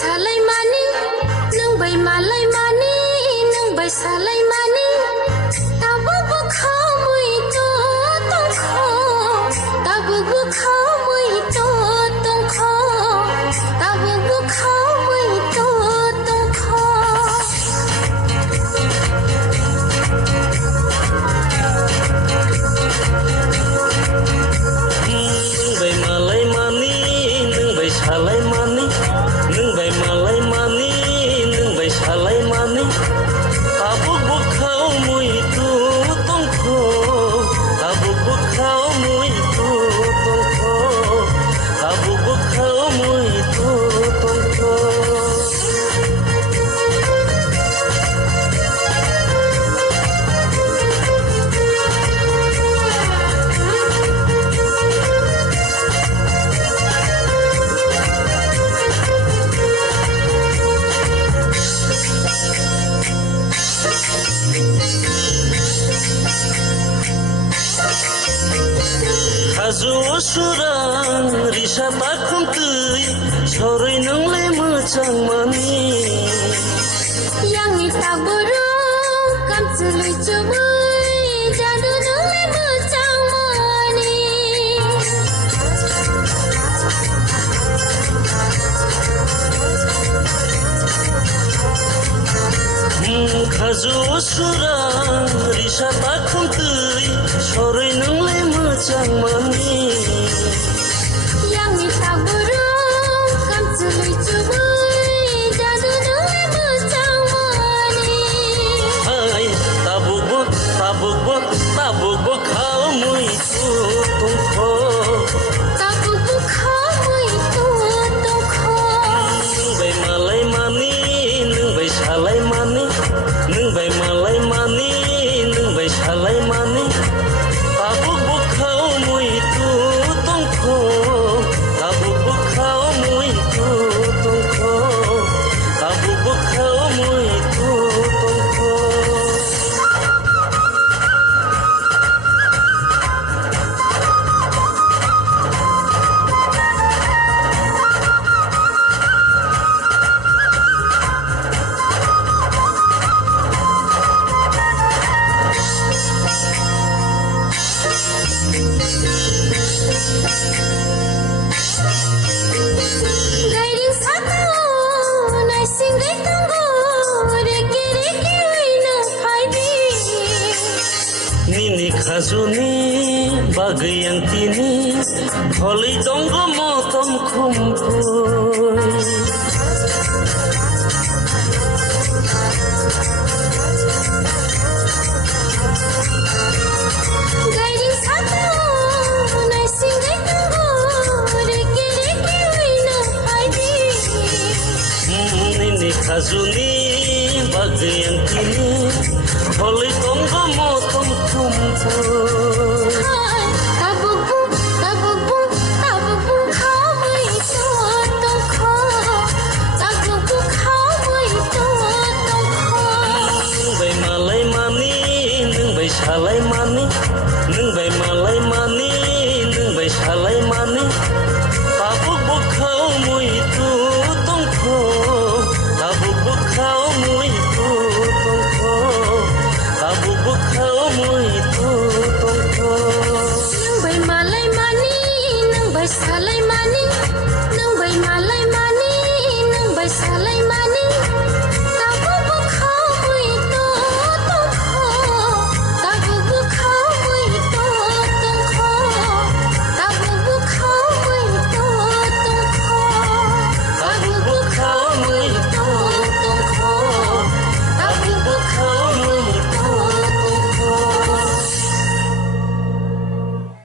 Salaimani, nung bay malaimani, nung bay salaimani, tabu bukhao mui to tong kho, tabu bukhao mui to tong kho, tabu bukhao mui to tong kho. Nung bay malaimani, nung bay salaimani. Nung bay malaimani, nung bay salaimani, tabuk bukhao mui tu tong kho, tabuk bukhao mui tu tong kho, tabuk bukhao mui tu tong kho. Hazu surang risa takam tui sorry nang le macang mani Yang itaburu kam cului cubui jadu nung le macang mani. Hazu surang risa takam tui sorry nang le macang mani Yang itaburu kam cului cubui jadu nung le macang mani. Hai tabuk buk khao mui tu tung kho Tabu bukhao mui tu tong kho. nung bay malaimani nung bay salaimani nung bay malaimani nung bay salaimani tabuk buk khao mui tu tung kho tabuk buk khao mui tu tung kho tabuk buk khao mui tu tung kho. Gairing satu nai singgai tunggu reki reki wina phaidi. Nini khazuni bagai yang tini holi donggo motom kumpul Gairing satu nai singgai tunggu reki reki wina phaidi. Nini khazuni bagai yang tini holi